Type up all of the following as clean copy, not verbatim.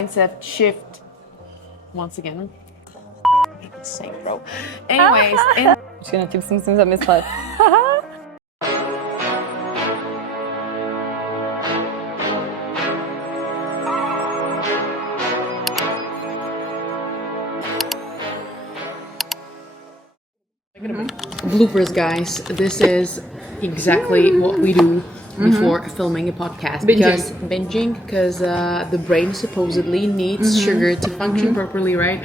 Mindset shift once again. Same, bro. Anyways, Počkej, nad tím se musím zamyslet. Bloopers, guys. This is exactly what we do before filming a podcast. Binging, because the brain supposedly needs sugar to function properly, right?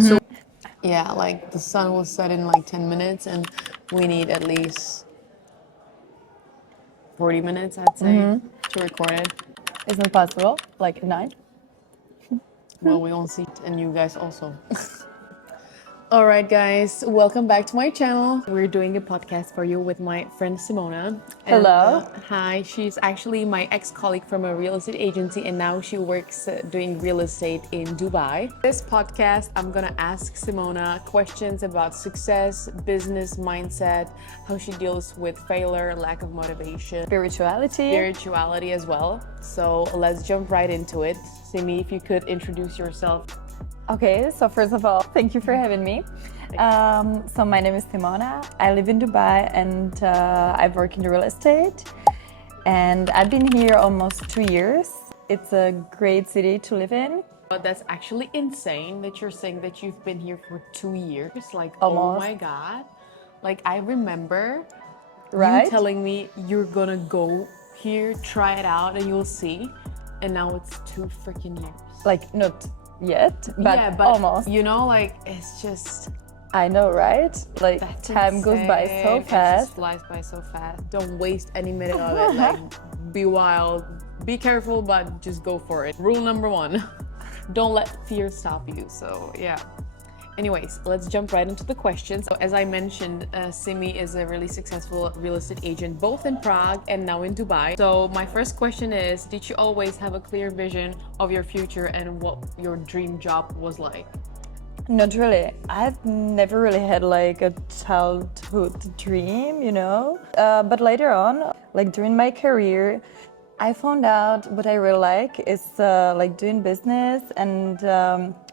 So yeah, like the sun will set in like 10 minutes, and we need at least 40 minutes, I'd say, to record it. Isn't it possible? Like 9? Well, we won't see it, and you guys also. Alright guys, welcome back to my channel. We're doing a podcast for you with my friend Simona. Hello. Hi, she's actually my ex-colleague from a real estate agency, and now she works doing real estate in Dubai. This podcast, I'm gonna ask Simona questions about success, business mindset, how she deals with failure, lack of motivation, spirituality as well. So let's jump right into it. Simi, if you could introduce yourself. Okay, so first of all, thank you for having me. So my name is Simona. I live in Dubai and I work in real estate. And I've been here almost 2 years. It's a great city to live in. But that's actually insane that you're saying that you've been here for 2 years. Like, almost. Oh my God. Like, I remember you telling me you're gonna go here, try it out, and you'll see. And now it's 2 freaking years. Like, not yet, but, yeah, but almost. You know, like, it's just... I know, right? Like, time goes by so fast. It just flies by so fast. Don't waste any minute of it. Like, be wild, be careful, but just go for it. Rule number 1, don't let fear stop you. So, yeah. Anyways, let's jump right into the questions. So, as I mentioned, Simi is a really successful real estate agent, both in Prague and now in Dubai. So my first question is, did you always have a clear vision of your future and what your dream job was like? Not really. I've never really had like a childhood dream, you know? But later on, like during my career, I found out what I really like is like doing business, and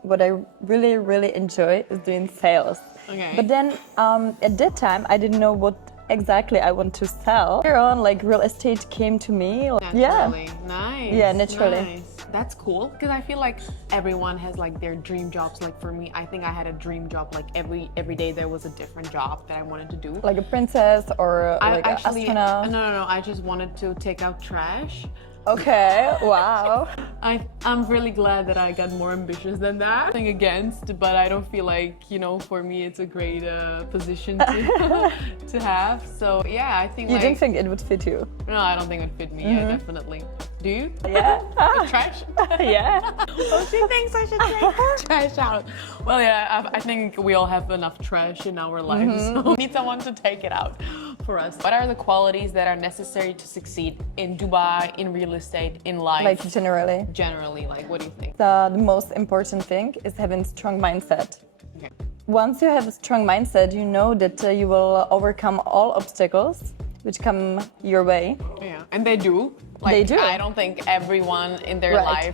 what I really, really enjoy is doing sales. Okay. But then at that time, I didn't know what exactly I want to sell. Later on, like real estate came to me. Naturally. Yeah. Nice. Yeah, naturally. Nice. That's cool, because I feel like everyone has like their dream jobs. Like for me, I think I had a dream job. Like every day there was a different job that I wanted to do. Like a princess or like an astronaut? No. I just wanted to take out trash. Okay, wow. I'm really glad that I got more ambitious than that. Nothing against, but I don't feel like, you know, for me it's a great position to have. So yeah, I think you didn't think it would fit you? No, I don't think it would fit me. Yeah, definitely. Do you? Yeah. Trash? Yeah. Oh, she thinks I should take trash out. Well, yeah, I think we all have enough trash in our lives, so we need someone to take it out for us. What are the qualities that are necessary to succeed in Dubai, in real estate, in life? Like generally? Generally, like what do you think? The most important thing is having strong mindset. Okay. Once you have a strong mindset, you know that you will overcome all obstacles which come your way. Yeah, and they do. Like, they do. I don't think everyone in their life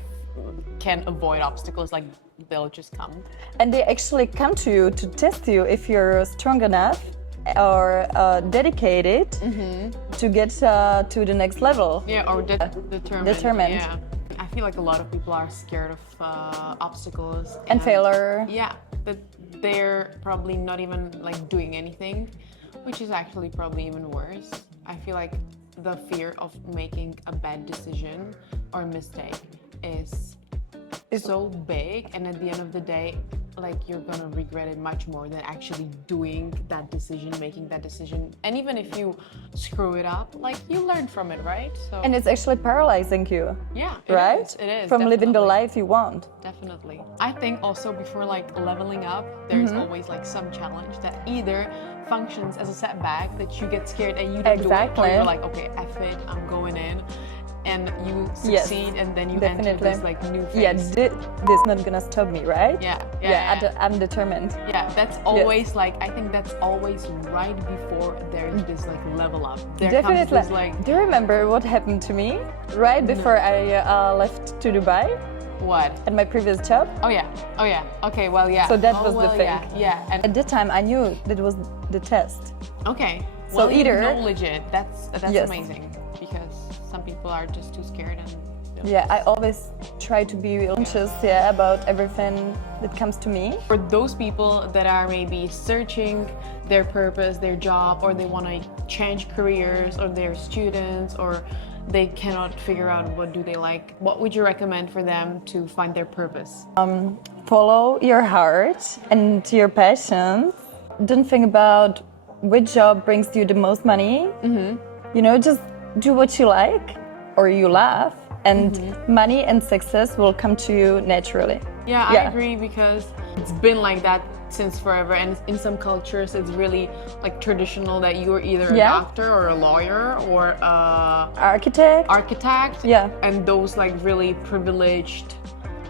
can avoid obstacles. Like, they'll just come. And they actually come to you to test you if you're strong enough or dedicated to get to the next level. Yeah, or determined. Determined. Yeah. I feel like a lot of people are scared of obstacles. And failure. Yeah, that they're probably not even like doing anything, which is actually probably even worse. I feel like the fear of making a bad decision or mistake is so big, and at the end of the day, like you're gonna regret it much more than actually doing that decision, making that decision. And even if you screw it up, like you learn from it, right? So and it's actually paralyzing you. Yeah, right? It is from definitely. Living the life you want. Definitely. I think also before like leveling up, there's always like some challenge that either functions as a setback, that you get scared and you don't do it, or you're like, okay, F it, I'm going in. And you succeed, and then you enter this like new phase. Yeah, this is not gonna stop me, right? Yeah. I'm determined. Yeah, that's always like, I think that's always right before there's this like level up. There comes this, like... Do you remember what happened to me right before I left to Dubai? What? at my previous job. Oh yeah. Okay, well, yeah. So that Oh, was the well, thing. Yeah. And At that time, I knew that was the test. okay. So Well, you either- acknowledge it. That's Yes. amazing, because some people are just too scared and. Yeah, I always try to be conscious, about everything that comes to me. For those people that are maybe searching their purpose, their job, or they want to change careers, or they're students, or they cannot figure out what do they like, what would you recommend for them to find their purpose? Follow your heart and your passions. Don't think about which job brings you the most money. Just do what you like or you love, and money and success will come to you naturally. Yeah, I agree, because it's been like that since forever, and in some cultures it's really like traditional that you're either a doctor or a lawyer or a architect. Yeah. And those like really privileged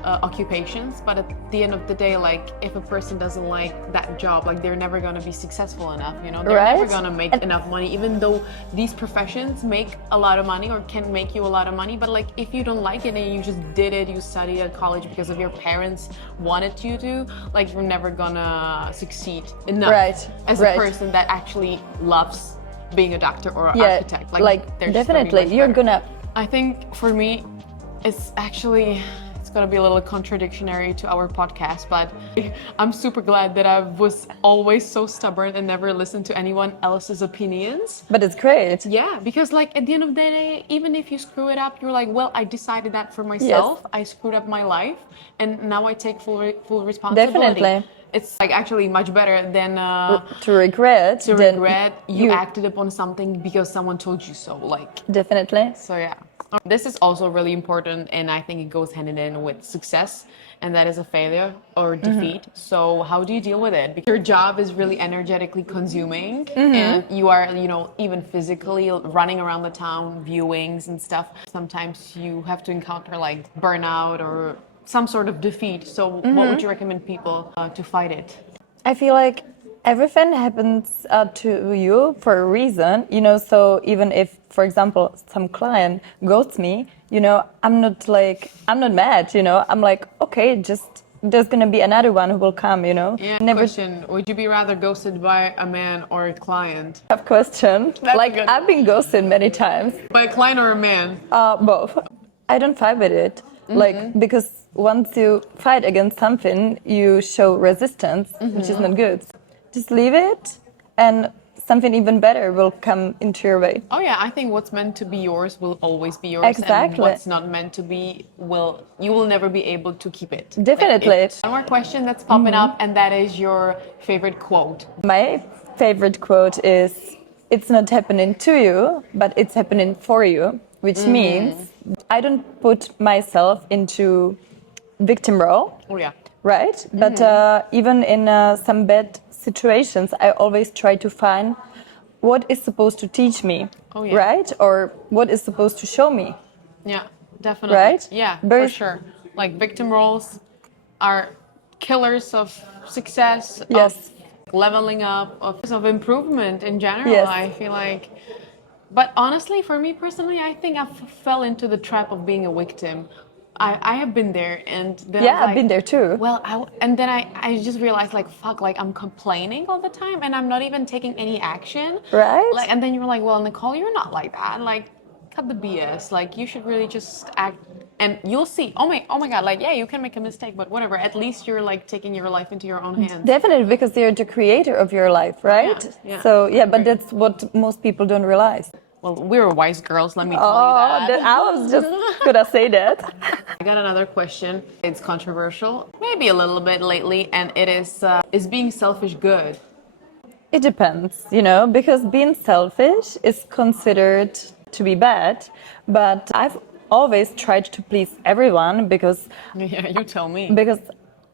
occupations, but at the end of the day, like if a person doesn't like that job, like they're never gonna be successful enough, they're never gonna make enough money, even though these professions make a lot of money or can make you a lot of money. But like if you don't like it and you just did it, you studied at college because of your parents wanted you to, like you're never gonna succeed enough as a person that actually loves being a doctor or an architect. Like definitely you're gonna. I think for me it's actually going to be a little contradictory to our podcast, but I'm super glad that I was always so stubborn and never listened to anyone else's opinions. But it's great. Yeah, because like at the end of the day, even if you screw it up, you're like, well, I decided that for myself. Yes. I screwed up my life, and now I take full responsibility. Definitely. It's like actually much better than to regret. You acted upon something because someone told you so. Like definitely. So yeah. This is also really important, and I think it goes hand in hand with success, and that is a failure or defeat. So how do you deal with it? Because your job is really energetically consuming, and you are, even physically running around the town, viewings and stuff. Sometimes you have to encounter like burnout or some sort of defeat. So what would you recommend people to fight it? I feel like everything happens to you for a reason, so even if, for example, some client ghosts me, I'm not mad, I'm like, okay, just there's gonna be another one who will come, Yeah, question, would you be rather ghosted by a man or a client? Tough question. I've been ghosted many times. By a client or a man? Both. I don't fight with it, because once you fight against something, you show resistance, which is not good. Just leave it, and something even better will come into your way. Oh yeah, I think what's meant to be yours will always be yours. Exactly. And what's not meant to be you will never be able to keep it. Definitely. One more question that's popping up, and that is your favorite quote. My favorite quote is, "It's not happening to you, but it's happening for you," which means I don't put myself into victim role. Oh yeah. Right? But even in some bad situations, I always try to find what is supposed to teach me, right? Or what is supposed to show me. Yeah, definitely. Right? Yeah, for sure. Like victim roles are killers of success, of leveling up, of improvement in general. Yes. I feel like. But honestly, for me personally, I think I fell into the trap of being a victim. I have been there, and then I've been there too. Well, and then I just realized, like, fuck, like I'm complaining all the time, and I'm not even taking any action. Right. Like, and then you're like, well, Nicole, you're not like that. Like, cut the BS. Like, you should really just act, and you'll see. Oh my God. Like, yeah, you can make a mistake, but whatever. At least you're like taking your life into your own hands. Definitely, because you're the creator of your life, right? Yeah. So but that's what most people don't realize. Well, we're wise girls, let me tell you that. I was just gonna say that. I got another question. It's controversial, maybe a little bit lately, and it is being selfish good? It depends, because being selfish is considered to be bad, but I've always tried to please everyone because... Yeah, you tell me. Because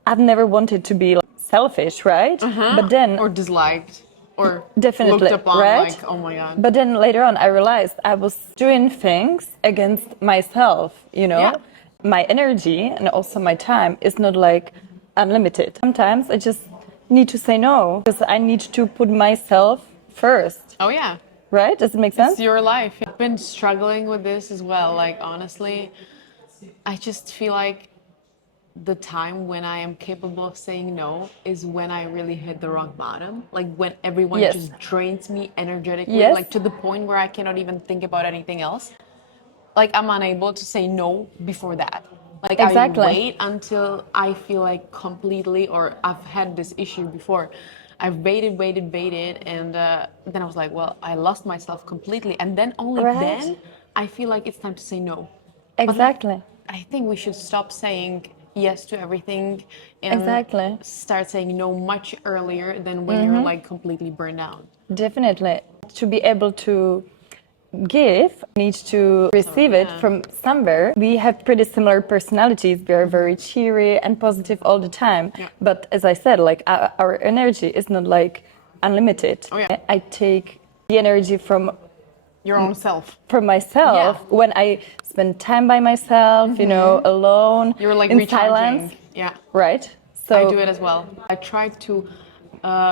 I've never wanted to be selfish, right? But then... Or disliked. Or definitely, looked upon right? like, oh my God. But then later on, I realized I was doing things against myself, Yeah. My energy and also my time is not like unlimited. Sometimes I just need to say no because I need to put myself first. Oh yeah. Right? Does it make sense? It's your life. I've been struggling with this as well. Like, honestly, I just feel like the time when I am capable of saying no is when I really hit the rock bottom. Like when everyone Yes. just drains me energetically, Yes. like to the point where I cannot even think about anything else. Like I'm unable to say no before that. Like Exactly. I wait until I feel like completely, or I've had this issue before. I've waited, and then I was like, well, I lost myself completely. And then only Right. then I feel like it's time to say no. Exactly. I think we should stop saying yes to everything and Exactly. start saying no much earlier than when you're like completely burned out. Definitely. To be able to give, need to receive it yeah. from somewhere. We have pretty similar personalities. We are very cheery and positive all the time. Yeah. But as I said, like our energy is not like unlimited. Oh, yeah. I take the energy from Your own self. myself Yeah. when I spend time by myself, you know, alone, You're like in recharging. silence, Yeah. right? I do it as well. I try to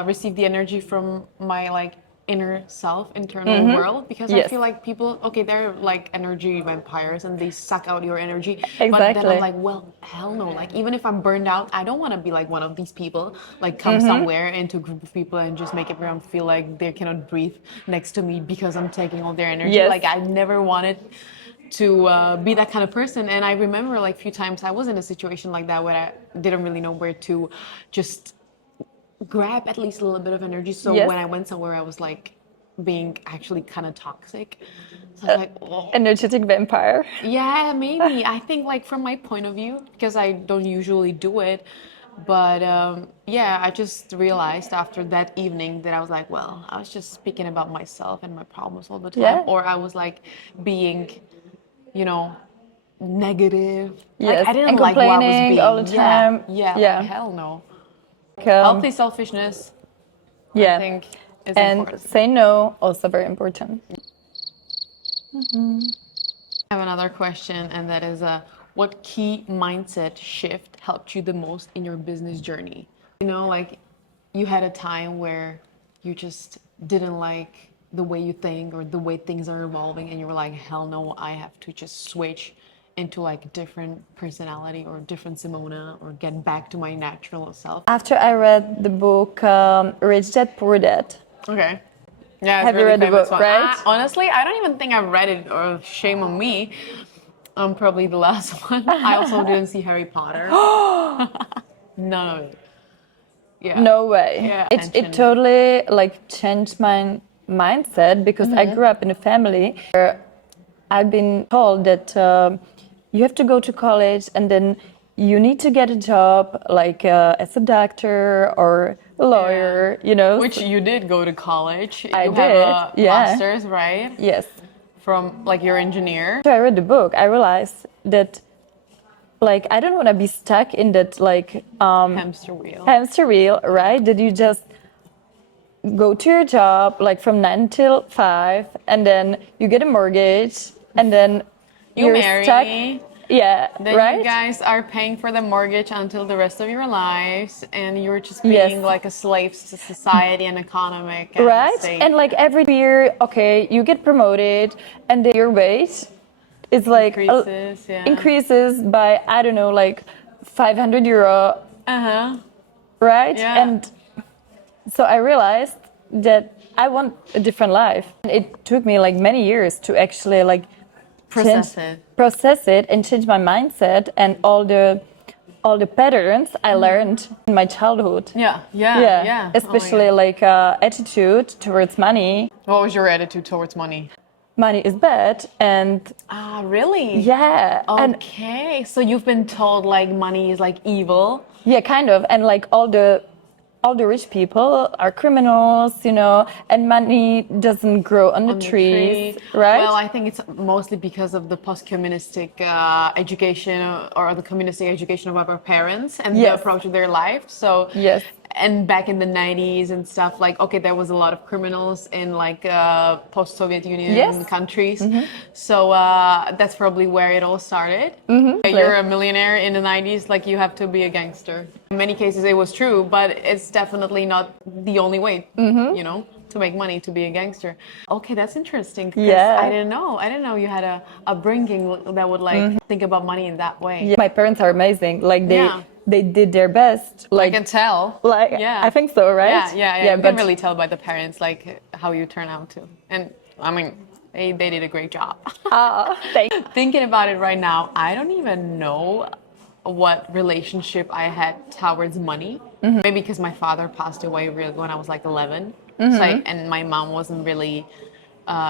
receive the energy from my like inner self, internal world, because I Yes. feel like people, okay, they're like energy vampires and they suck out your energy. But then Exactly. I'm like, well, hell no. Like even if I'm burned out, I don't want to be like one of these people. Like come somewhere into a group of people and just make everyone feel like they cannot breathe next to me because I'm taking all their energy. Yes. Like I never wanted to be that kind of person. And I remember like a few times I was in a situation like that where I didn't really know where to just grab at least a little bit of energy. So Yes. when I went somewhere, I was like being actually kind of toxic. So I was like, oh. Energetic vampire. Yeah, maybe. I think like from my point of view, because I don't usually do it. But yeah, I just realized after that evening that I was like, well, I was just speaking about myself and my problems all the time. Yeah. Or I was like being, you know, negative. Yes, Like I didn't and like what I was complaining being. all the time. Yeah, Yeah. like, hell no. Like, Healthy selfishness, yeah. I think, is And important. say no, also very important. I have another question, and that is what key mindset shift helped you the most in your business journey? You know, like you had a time where you just didn't like the way you think or the way things are evolving, and you were like, hell no, I have to just switch into like a different personality or different Simona or get back to my natural self. After I read the book Rich Dad Poor Dad, Okay. Yeah, it's Have you really read the famous book, one. right? Honestly, I don't even think I've read it, or shame on me. I'm probably the last one. I also didn't see Harry Potter. None of it. Yeah. no way. Yeah. It Attention. totally like changed my mindset because I grew up in a family where I've been told that you have to go to college and then you need to get a job like as a doctor or a lawyer, you know. Which you did go to college. I You have did, a yeah. master's, right? Yes. From like your engineer. After I read the book, I realized that like I don't want to be stuck in that like Hamster wheel. hamster wheel, right? That you just go to your job like from 9 till 5 and then you get a mortgage and then You you're marry. stuck. Yeah, Then right? you guys are paying for the mortgage until the rest of your lives, and you're just being Yes. like a slave to society and economic and Right? state. And like every year, okay, you get promoted and then your wage is like Increases, yeah. increases by, I don't know, like 500 euro, Uh-huh. right? Yeah. And so I realized that I want a different life. It took me like many years to actually like process it and change my mindset and all the patterns I learned in my childhood. Yeah. Especially Oh my like attitude towards money. God. What was your attitude towards money? Money is bad, and Ah, really? yeah, and Okay, so you've been told like money is like evil. yeah, kind of, and like all the rich people are criminals, you know, and money doesn't grow on the trees, right? Well, I think it's mostly because of the post-communistic education or the communistic education of our parents and the Yes. approach to their life. So Yes. And back in the 90s and stuff, like, okay, there was a lot of criminals in like post-Soviet Union Yes. countries. So that's probably where it all started. Mm-hmm. You're a millionaire in the 90s, like you have to be a gangster. In many cases it was true, but it's definitely not the only way, you know? to make money, to be a gangster. Okay, that's interesting. 'Cause Yeah. I didn't know. I didn't know you had a upbringing that would like think about money in that way. Yeah, my parents are amazing. Like Yeah. they did their best. I Like can tell. like Yeah. I think so, right? Yeah. You can really tell by the parents like how you turn out to. And I mean, they did a great job. Thanks. Thinking about it right now, I don't even know what relationship I had towards money. Maybe because my father passed away really when I was like 11. So and my mom wasn't really,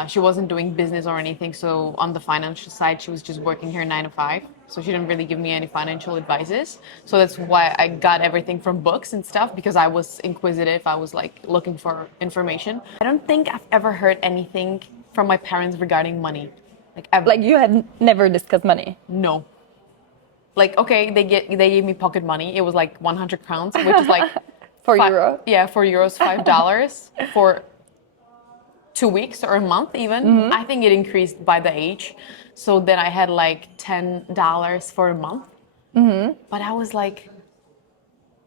she wasn't doing business or anything. So on the financial side, she was just working here 9 to 5. So she didn't really give me any financial advices. So that's why I got everything from books and stuff, because I was inquisitive. I was like looking for information. I don't think I've ever heard anything from my parents regarding money. Like ever. Like you had never discussed money. No. Like, okay, they gave me pocket money. It was like 100 crowns, which is like €4. Yeah, €4, $5 for 2 weeks or a month even. I think it increased by the age. So then I had like $10 for a month. But I was like,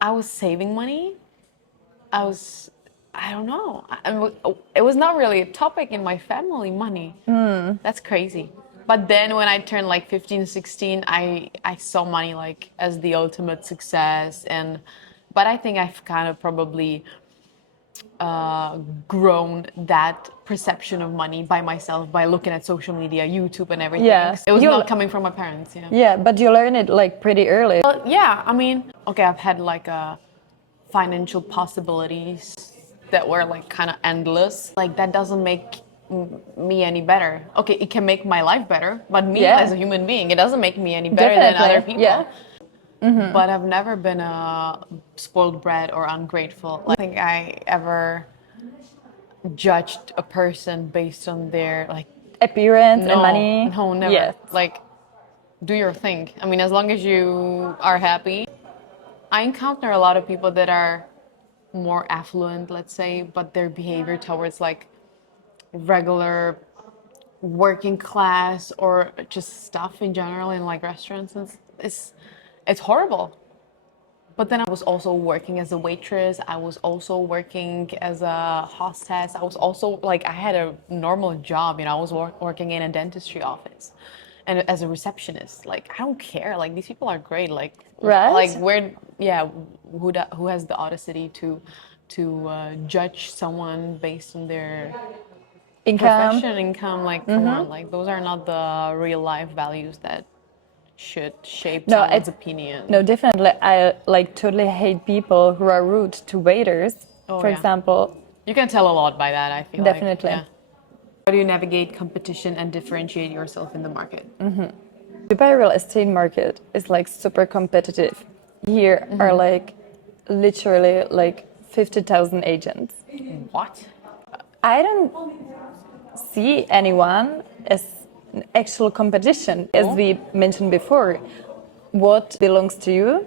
I was saving money. I don't know. It was not really a topic in my family, money. That's crazy. But then when I turned like 15, 16, I saw money like as the ultimate success. But I think I've kind of probably grown that perception of money by myself by looking at social media, YouTube and everything. Yeah. It was not coming from my parents, Yeah, but you learn it like pretty early. Well, yeah, I mean, okay, I've had like financial possibilities that were like kind of endless. Like that doesn't make me any better. Okay, it can make my life better, but me as a human being, it doesn't make me any better than other people. Yeah. But I've never been a spoiled brat or ungrateful. Like, I don't think I ever judged a person based on their like Appearance and money. No, never. Yes. Like, do your thing. I mean, as long as you are happy. I encounter a lot of people that are more affluent, let's say, but their behavior towards like regular working class or just stuff in general in like restaurants it's horrible. But then I was also working as a waitress. I was also working as a hostess. I was also like, I had a normal job, you know, I was working in a dentistry office and as a receptionist. Like, I don't care. Like, these people are great. Like, right? Like, who has the audacity to judge someone based on their profession, income? Like, come on. Like, those are not the real life values that should shape someone's opinion. No, definitely. I like totally hate people who are rude to waiters, for example. You can tell a lot by that, I feel definitely. like. Yeah. How do you navigate competition and differentiate yourself in the market? Dubai real estate market is like super competitive. Here are like literally like 50,000 agents. What? I don't see anyone as an actual competition, as we mentioned before. What belongs to you,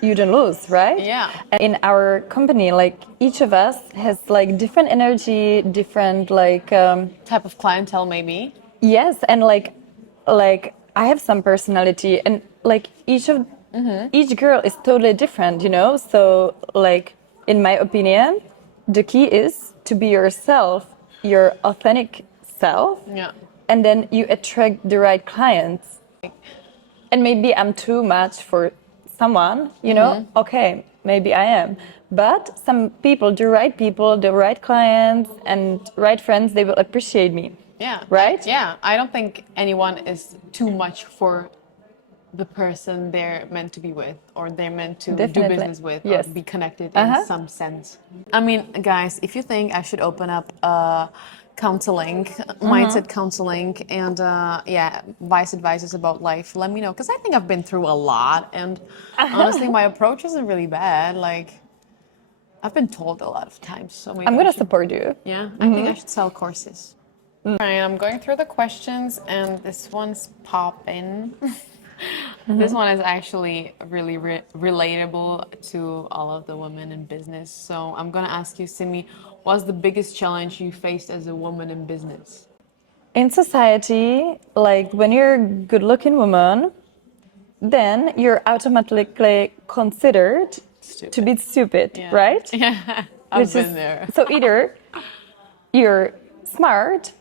you don't lose, right? Yeah. And in our company, like each of us has like different energy, different like type of clientele, maybe. Yes, and like I have some personality, and like each girl is totally different, you know. So like in my opinion, the key is to be yourself, your authentic self. Yeah. And then you attract the right clients. And maybe I'm too much for someone, you know? Okay, maybe I am. But some people, the right clients and right friends, they will appreciate me. Yeah. Right? Yeah. I don't think anyone is too much for the person they're meant to be with, or they're meant to do business with, or be connected in some sense. I mean, guys, if you think I should open up counseling, mindset counseling, and wise advices about life, let me know, because I think I've been through a lot, and honestly my approach isn't really bad. Like, I've been told a lot of times, so maybe I'm gonna support you. Yeah, I think I should sell courses. All right, I'm going through the questions, and this one's popping. This one is actually really relatable to all of the women in business. So I'm gonna ask you, Simi, what's the biggest challenge you faced as a woman in business? In society, like when you're a good-looking woman, then you're automatically considered to be stupid, right? Yeah, I've been there. So either you're smart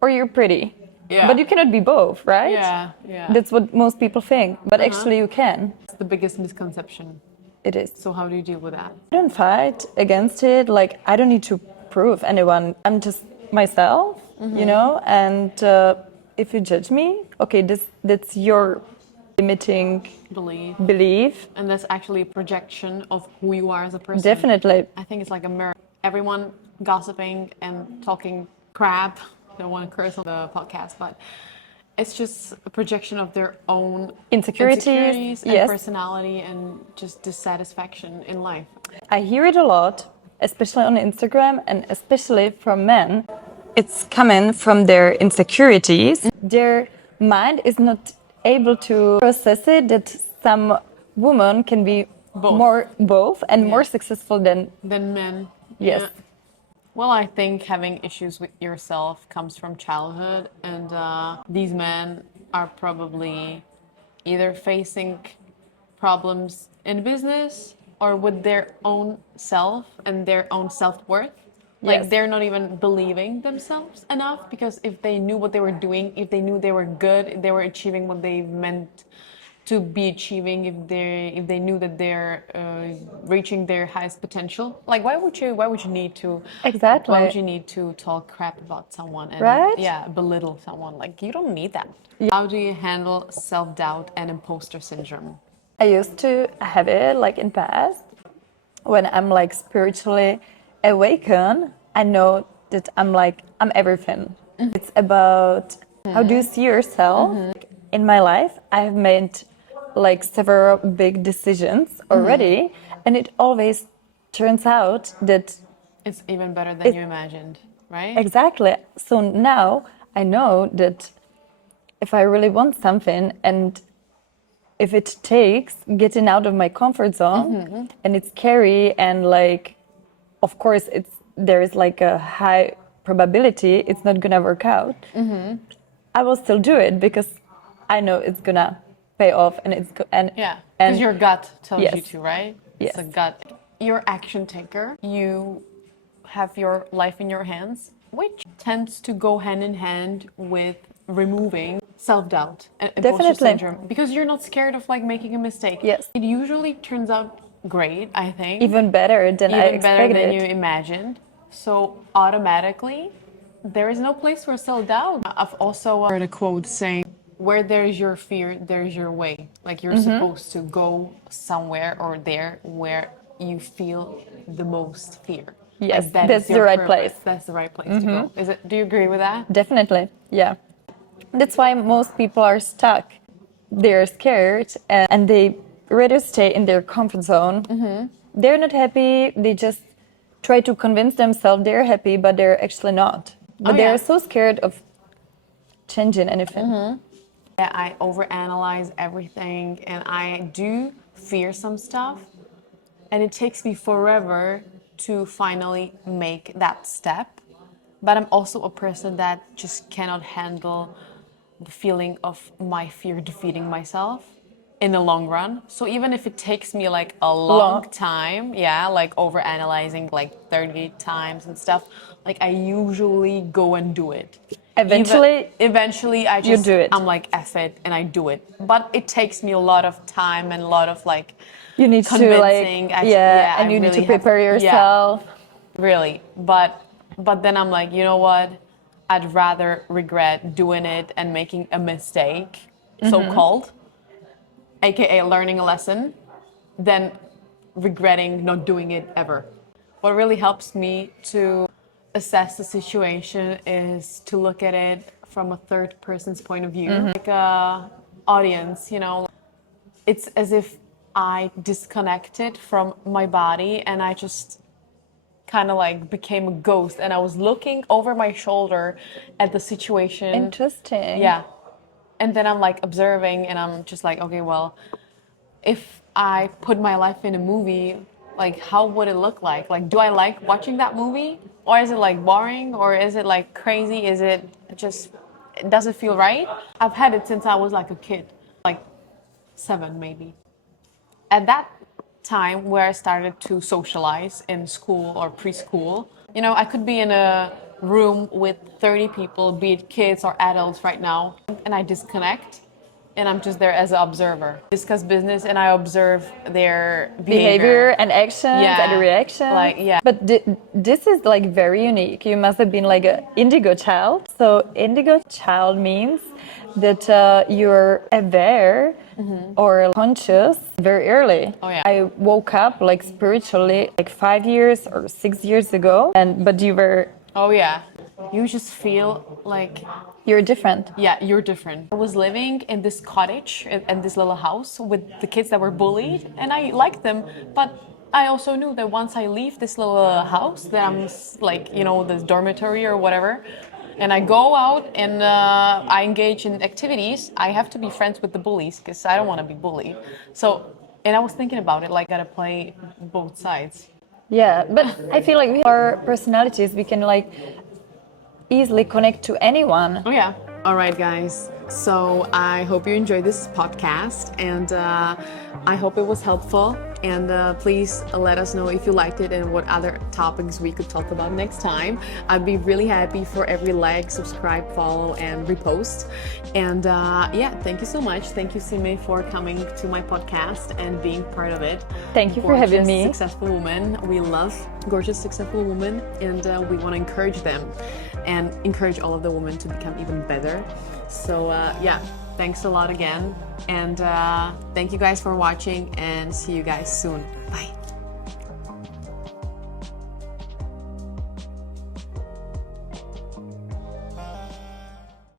or you're pretty. Yeah. But you cannot be both, right? Yeah, yeah. That's what most people think, but actually you can. It's the biggest misconception. It is. So how do you deal with that? I don't fight against it. Like, I don't need to prove anyone. I'm just myself, you know? And if you judge me, okay, that's your limiting belief. And that's actually a projection of who you are as a person. Definitely. I think it's like a mirror. Everyone gossiping and talking crap. I don't want to curse on the podcast, but it's just a projection of their own Insecurities, and yes. personality and just dissatisfaction in life. I hear it a lot, especially on Instagram and especially from men. It's coming from their insecurities. Their mind is not able to process it that some woman can be both and more successful than men. Yes. Yeah. Well, I think having issues with yourself comes from childhood, and these men are probably either facing problems in business or with their own self and their own self-worth. Like Yes. they're not even believing themselves enough, because if they knew what they were doing, if they knew they were good, if they were achieving what they meant to be achieving, if they knew that they're reaching their highest potential, like why would you need to Exactly. why would you need to talk crap about someone and Right? belittle someone? Like you don't need that. How do you handle self-doubt and imposter syndrome? I used to have it like in past. When I'm like spiritually awakened, I know that I'm everything. It's about how do you see yourself. In my life, I have made like several big decisions already, and it always turns out that It's even better than you imagined, right? exactly. So now I know that if I really want something and if it takes getting out of my comfort zone and it's scary and like of course there is like a high probability it's not gonna work out, I will still do it because I know it's gonna pay off and because your gut tells Yes. you to, right? Yes. It's a gut. You're action taker. You have your life in your hands, which tends to go hand in hand with removing self-doubt and imposter Definitely. syndrome, because you're not scared of like making a mistake. Yes. It usually turns out great, I think. even better than I Even better expected. than you imagined. So automatically, there is no place for self-doubt. I've also heard a quote saying, where there's your fear, there's your way. Like you're supposed to go somewhere or there where you feel the most fear. Yes, Like that that's is your the right purpose. place. That's the right place to go. Do you agree with that? Definitely, yeah. That's why most people are stuck. They're scared and they rather stay in their comfort zone. They're not happy. They just try to convince themselves they're happy, but they're actually not. But they're so scared of changing anything. Yeah, I overanalyze everything and I do fear some stuff. And it takes me forever to finally make that step. But I'm also a person that just cannot handle the feeling of my fear defeating myself in the long run. So even if it takes me like a long time, like over analyzing like 30 times and stuff, like I usually go and do it. Eventually I just do it. I'm like F it and I do it. But it takes me a lot of time and a lot of like You need convincing. to and you need to prepare yourself. Really. But then I'm like, you know what? I'd rather regret doing it and making a mistake, so-called, aka learning a lesson, than regretting not doing it ever. What really helps me to assess the situation is to look at it from a third person's point of view, like a audience, you know. It's as if I disconnected from my body and I just kind of like became a ghost and I was looking over my shoulder at the situation. Interesting. Yeah. And then I'm like observing and I'm just like, okay, well, if I put my life in a movie, like how would it look like? Like, do I like watching that movie? Or is it like boring? Or is it like crazy? Is it just, does it feel right? I've had it since I was like a kid, like 7 maybe. At that time where I started to socialize in school or preschool, you know, I could be in a room with 30 people, be it kids or adults right now, and I disconnect and I'm just there as an observer. Discuss business and I observe their behavior and actions and reactions. Like, yeah. But this is like very unique. You must have been like an indigo child. So indigo child means that you're aware or conscious very early. Oh, yeah. I woke up like spiritually like 5 years or 6 years ago, but you were. Oh yeah. You just feel like You're different. yeah, you're different. I was living in this cottage in this little house with the kids that were bullied, and I liked them, but I also knew that once I leave this little house, that I'm like, you know, this dormitory or whatever, and I go out and I engage in activities, I have to be friends with the bullies because I don't want to be bullied. So, and I was thinking about it, like, gotta play both sides. Yeah, but I feel like our personalities, we can like easily connect to anyone. Oh yeah. All right, guys. So I hope you enjoyed this podcast, and I hope it was helpful. And please let us know if you liked it and what other topics we could talk about next time. I'd be really happy for every like, subscribe, follow, and repost. And yeah, thank you so much. Thank you, Sime, for coming to my podcast and being part of it. Thank you for having me. Successful women. We love gorgeous, successful women, and we want to encourage them and encourage all of the women to become even better. So yeah, thanks a lot again. And thank you guys for watching, and see you guys soon. Bye.